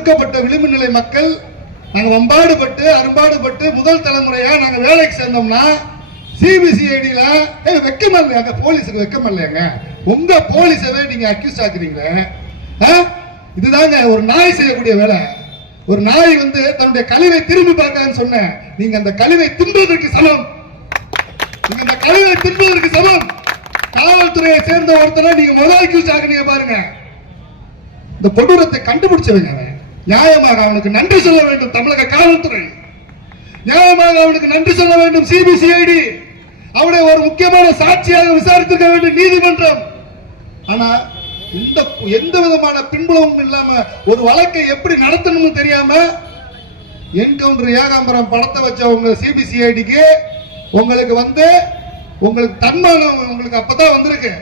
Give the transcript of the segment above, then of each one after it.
ஒடுக்கப்பட்ட விளிம்பு நிலை மக்கள் நாங்கள் வம்பாடுபட்டு அரும்பாடுபட்டு முதல் தலைமுறையா நாங்கள் வேலைக்கு சேர்ந்தோம்னா சிபிசிஐடியில வெக்கமா இல்லையாங்க? போலீஸுக்கு வெக்கமா இல்லையாங்க? உங்க போலீஸவே நீங்க அக்யூஸ் ஆக்குறீங்களே? ஆ? இதுதாங்க ஒரு நாய் செய்யக்கூடிய வேலை. ஒரு நாய் வந்து தன்னுடைய கழிவை திரும்பி பார்க்கான்னு சொன்னேன். நீங்க அந்த கழிவை தின்பதற்கு சமம். நீங்க அந்த கழிவை தின்பதற்கு சமம். காவல்துறையை சேர்ந்த ஒருத்தரை நீங்க முதல் அக்யூஸ் ஆகுறீங்க பாருங்க. இந்த கொடூரத்தை கண்டுபிடிச்சவங்க அவன். நியாயமாக அவனுக்கு நன்றி சொல்ல வேண்டும் தமிழக காவல்துறை. நியாயமாக அவனுக்கு நன்றி சொல்ல வேண்டும் சிபிசிஐடி அவனை ஒரு முக்கியமான சாட்சியாக விசாரித்திருக்க வேண்டும் நீதிமன்றம். ஆனா இந்த எந்த விதமான பின்புலமும் இல்லாம ஒரு வழக்கை எப்படி நடத்தணும்னு தெரியாம என்கவுண்டர் ஏகாம்பரம் படத்தை வச்சவங்க சிபிசிஐடிக்கு உங்களுக்கு வந்து உங்களுக்கு தன்மானம் உங்களுக்கு அப்பதான் வந்திருக்கு.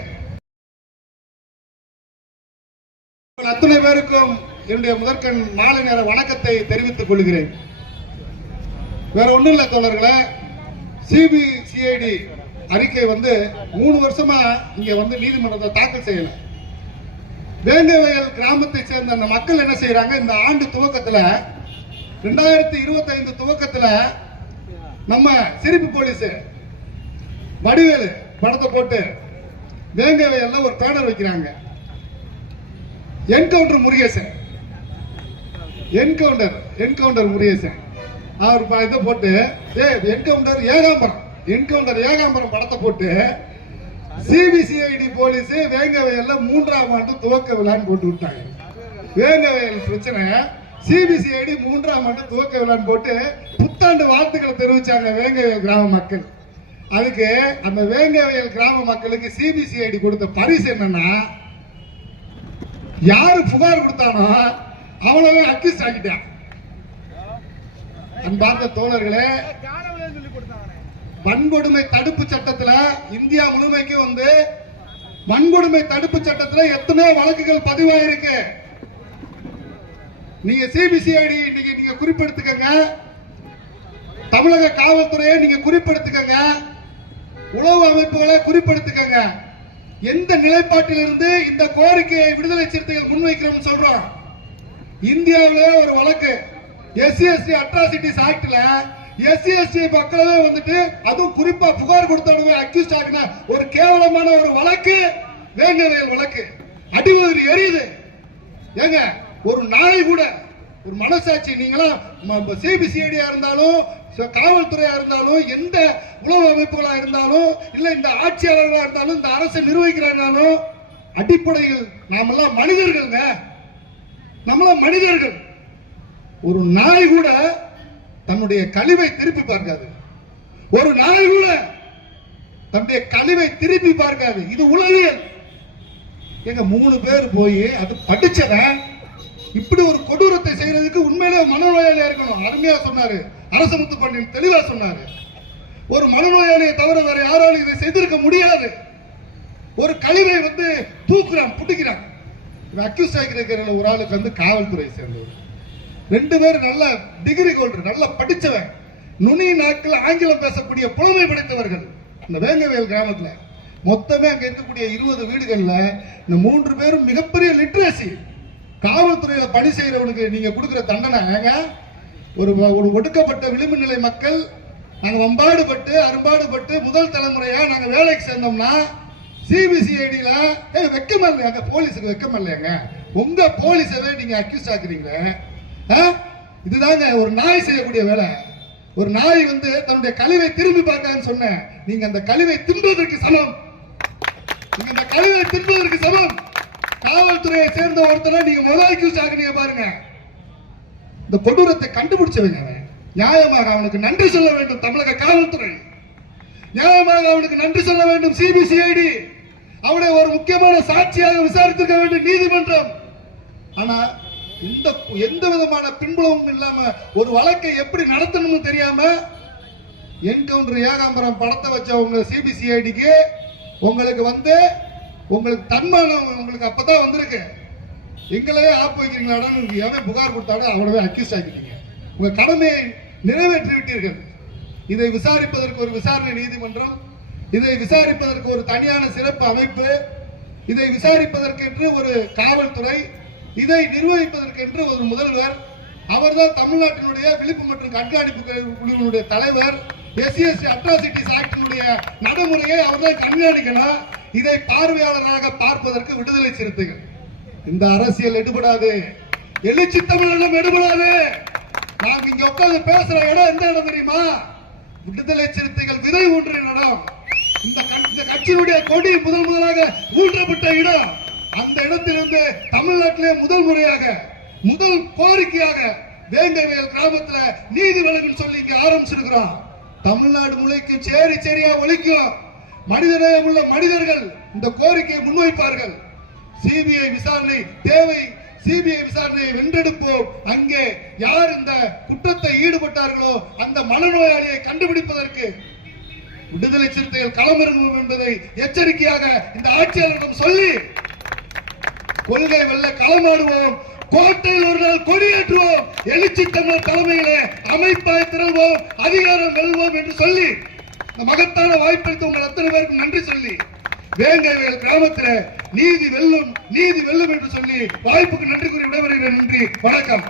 அத்தனை பேருக்கும் என்னுடைய முதற்கண் மாலை நேர வணக்கத்தை தெரிவித்துக் கொள்கிறேன். வேற ஒண்ணும் இல்லை தோழர்களை சிபிசிஐடி அறிக்கை வந்து மூணு வருஷமா இங்க வந்து நீதிமன்றத்தை தாக்கல் செய்யல. வேங்கவயல் கிராமத்தை சேர்ந்த அந்த மக்கள் என்ன செய்யறாங்க இந்த ஆண்டு துவக்கத்துல ரெண்டாயிரத்தி இருபத்தி ஐந்து துவக்கத்துல நம்ம சிரிப்பு போலீஸ் வடிவேலு படத்தை போட்டு வேங்கவயல்ல ஒரு பேனர் வைக்கிறாங்க. Encounter Murugesan. Encounter encounter Murugesan அவர் இதை போட்டு ஏ என்கவுண்டர் ஏகாம்பரம். என்கவுண்டர் ஏகாம்பரம் படத்தை போட்டு சிபிசிஐடி போலீஸ் வேங்கவயல்ல மூன்றாம் ஆண்டு துவக்க விழான்னு போட்டு விட்டாங்க. வேங்கவயல் பிரச்சனை சிபிசிஐடி மூன்றாம் ஆண்டு துவக்க விழான்னு போட்டு புத்தாண்டு வாழ்த்துக்களை தெரிவிச்சாங்க வேங்கவயல் கிராம மக்கள். அதுக்கு அந்த வேங்கவயல் கிராம மக்களுக்கு சிபிசிஐடி கொடுத்த பரிசு என்னன்னா யாரு புகார் கொடுத்தானோ அவ்வளவு அட்ஜஸ்ட் ஆகிட்டான் அன்பார்ந்த தோழர்களே வன்கொடுமை தடுப்பு சட்டத்துல இந்தியா முழுமைக்கு வந்து வன்கொடுமை தடுப்பு சட்டத்துல எத்தனையோ வழக்குகள் பதிவாயிருக்கு. நீங்க சிபிசிஐடி நீங்க நீங்க குறிப்பெடுத்துக்கங்க. தமிழக காவல்துறையை நீங்க குறிப்பெடுத்துக்கங்க. உளவு அமைப்புகளை குறிப்பெடுத்துக்கங்க. எந்த நிலைப்பாட்டிலிருந்து இந்த கோரிக்கையை விடுதலை சிறுத்தைகள் முன்வைக்கிறோம் சொல்றோம். இந்தியாவிலே ஒரு வழக்கு. எஸ்சி எஸ்டி அட்ராசிட்டிஸ் ஆக்ட்ல எஸ்சி எஸ்டி மக்களவே வந்துட்டு அதுவும் குறிப்பா புகார் கொடுத்தவங்க அக்யூஸ்ட் ஆகின ஒரு கேவலமான ஒரு வழக்கு வேங்கவேல் வழக்கு. அடிவதில் எரியுது. ஏங்க ஒரு நாளை கூட ஒரு மனசாட்சி நீங்களாம் சிபிசிஐடியா இருந்தாலும் காவல்துறையா இருந்தாலும் எந்த உளவு அமைப்புகளா இருந்தாலும் இல்ல இந்த ஆட்சியாளர்களா இருந்தாலும் இந்த அரசை நிர்வகிக்கிறாங்களும் அடிப்படையில் நாமெல்லாம் மனிதர்கள்ங்க. நம்மள மனிதர்கள். ஒரு நாய் கூட தன்னுடைய கழிவை திருப்பி பார்க்காது. ஒரு நாய் கூட தன்னுடைய கழிவை திருப்பி பார்க்காது. இது உளவியல். எங்க மூணு பேர் போய் அது படிச்சவன் இப்படி ஒரு கொடூரத்தை செய்யறதுக்கு உண்மையிலே மனநோயாளியா இருக்கணும். அருமையா சொன்னாரு. அரச முத்துப்பாண்டியன் தெளிவா சொன்னாரு. ஒரு மனநோயாளியை தவிர வேற யாராலும் இதை செய்திருக்க முடியாது. ஒரு கழிவை வந்து தூக்குறான் இவன் அக்யூஸ் ஆகிருக்கிற ஒரு ஆளுக்கு வந்து காவல்துறை சேர்ந்தவர். ரெண்டு பேரும் நல்ல டிகிரி ஹோல்டர் நல்லா படித்தவன் நுனி நாட்கள் ஆங்கிலம் பேசக்கூடிய புலமை படைத்தவர்கள். இந்த வேங்கவேல் கிராமத்தில் மொத்தமே அங்கே இருக்கக்கூடிய இருபது வீடுகளில் இந்த மூன்று பேரும் மிகப்பெரிய லிட்ரேசி காவல்துறையில் பணி செய்கிறவனுக்கு நீங்கள் கொடுக்குற தண்டனை ஏங்க? ஒரு ஒரு ஒடுக்கப்பட்ட விளிம்பு நிலை மக்கள் நாங்கள் வம்பாடுபட்டு அரும்பாடுபட்டு முதல் தலைமுறையாக நாங்கள் வேலைக்கு சேர்ந்தோம்னா சிபிசிஐடியில வெக்கமா இல்லையாங்க போலீஸுக்கு வெக்கமா இல்லையாங்க உங்க போலீஸவே நீங்க அக்யூஸ் ஆக்குறீங்க இதுதாங்க ஒரு நாய் செய்யக்கூடிய வேலை. ஒரு நாய் வந்து தன்னுடைய கழிவை திரும்பி பார்க்கான்னு சொன்னேன். நீங்க அந்த கழிவை தின்பதற்கு சமம். நீங்க அந்த கழிவை தின்பதற்கு சமம். காவல்துறையை சேர்ந்த ஒருத்தரை நீங்க முதல் அக்யூஸ் ஆகுறீங்க பாருங்க. இந்த கொடூரத்தை கண்டுபிடிச்சவங்க அவன். நியாயமாக அவனுக்கு நன்றி சொல்ல வேண்டும் தமிழக காவல்துறை. நியாயமாக அவனுக்கு நன்றி சொல்ல வேண்டும் சிபிசிஐடி அவனை ஒரு முக்கியமான சாட்சியாக விசாரித்திருக்க வேண்டிய நீதிமன்றம். ஆனா இந்த எந்த விதமான பின்புலமும் இல்லாம ஒரு வழக்கை எப்படி நடத்தணும்னு தெரியாம என்கவுண்டர் ஏகாம்பரம் படத்தை வச்சவங்க சிபிசிஐடிக்கு உங்களுக்கு வந்து உங்களுக்கு தன்மானம் உங்களுக்கு அப்பதான் வந்திருக்கு. எங்களையே ஆப்பு வைக்கிறீங்களாடான்னு எவன் புகார் கொடுத்தாலும் அவனவே அக்யூஸ் ஆகிட்டீங்க உங்க கடமையை நிறைவேற்றி விட்டீர்கள் இதை விசாரிப்பதற்கு ஒரு விசாரணை நீதிமன்றம் இதை விசாரிப்பதற்கு ஒரு தனியான சிறப்பு அமைப்பு இதை விசாரிப்பதற்கென்று ஒரு காவல்துறை இதை நிர்வகிப்பதற்கென்று ஒரு முதல்வர் அவர்தான் தமிழ்நாட்டினுடைய விழிப்பு மற்றும் கண்காணிப்பு குழுவினுடைய தலைவர் எஸ்சிஎஸ்டி அட்ராசிட்டிஸ் ஆக்டினுடைய நடைமுறையை அவர்தான் கண்காணிக்கணும். இதை பார்வையாளராக பார்ப்பதற்கு விடுதலை சிறுத்தைகள். இந்த அரசியல் எடுபடாது. எழுச்சி தமிழகம் எடுபடாது. நாங்க இங்க உட்கார்ந்து பேசுற இடம் எந்த இடம் தெரியுமா? விடுதலை சிறுத்தைகள் விதை ஊன்றிய இடம். இந்த இந்த கட்சியினுடைய கொடி முதல் முதலாக ஊற்றப்பட்ட இடம் அந்த இடத்திலிருந்து தமிழ்நாட்டிலே முதல் முறையாக முதல் கோரிக்கையாக வேங்கவேல் கிராமத்துல நீதி வழங்குன்னு சொல்லி இங்க ஆரம்பிச்சிருக்கிறோம். தமிழ்நாடு முளைக்கும் சேரி சேரியா ஒழிக்கும். மனிதநேயம் உள்ள மனிதர்கள் இந்த கோரிக்கையை முன்வைப்பார்கள். சிபிஐ விசாரணை தேவை. சிபிஐ விசாரணையை வென்றெடுப்போம். அங்கே யார் இந்த குற்றத்தை ஈடுபட்டார்களோ அந்த மனநோயாளியை கண்டுபிடிப்பதற்கு விடுதலை சிறுத்தைகள் களமிறங்கும் என்பதை எச்சரிக்கையாக இந்த ஆட்சியாளரிடம் சொல்லி கொள்கை வெல்ல களமாடுவோம் கோட்டையில் ஒரு நாள் கொடியேற்றுவோம் எழுச்சி தமிழர் தலைமையிலே அமைப்பாய் திரள்வோம் அதிகாரம் வெல்வோம் என்று சொல்லி இந்த மகத்தான வாய்ப்பளித்த உங்கள் அத்தனை பேருக்கும் நன்றி சொல்லி வேங்கைவேல் கிராமத்தில் நீதி வெல்லும் நீதி வெல்லும் என்று சொல்லி வாய்ப்புக்கு நன்றி கூறி விடைபெறுகிறேன் நன்றி வணக்கம்.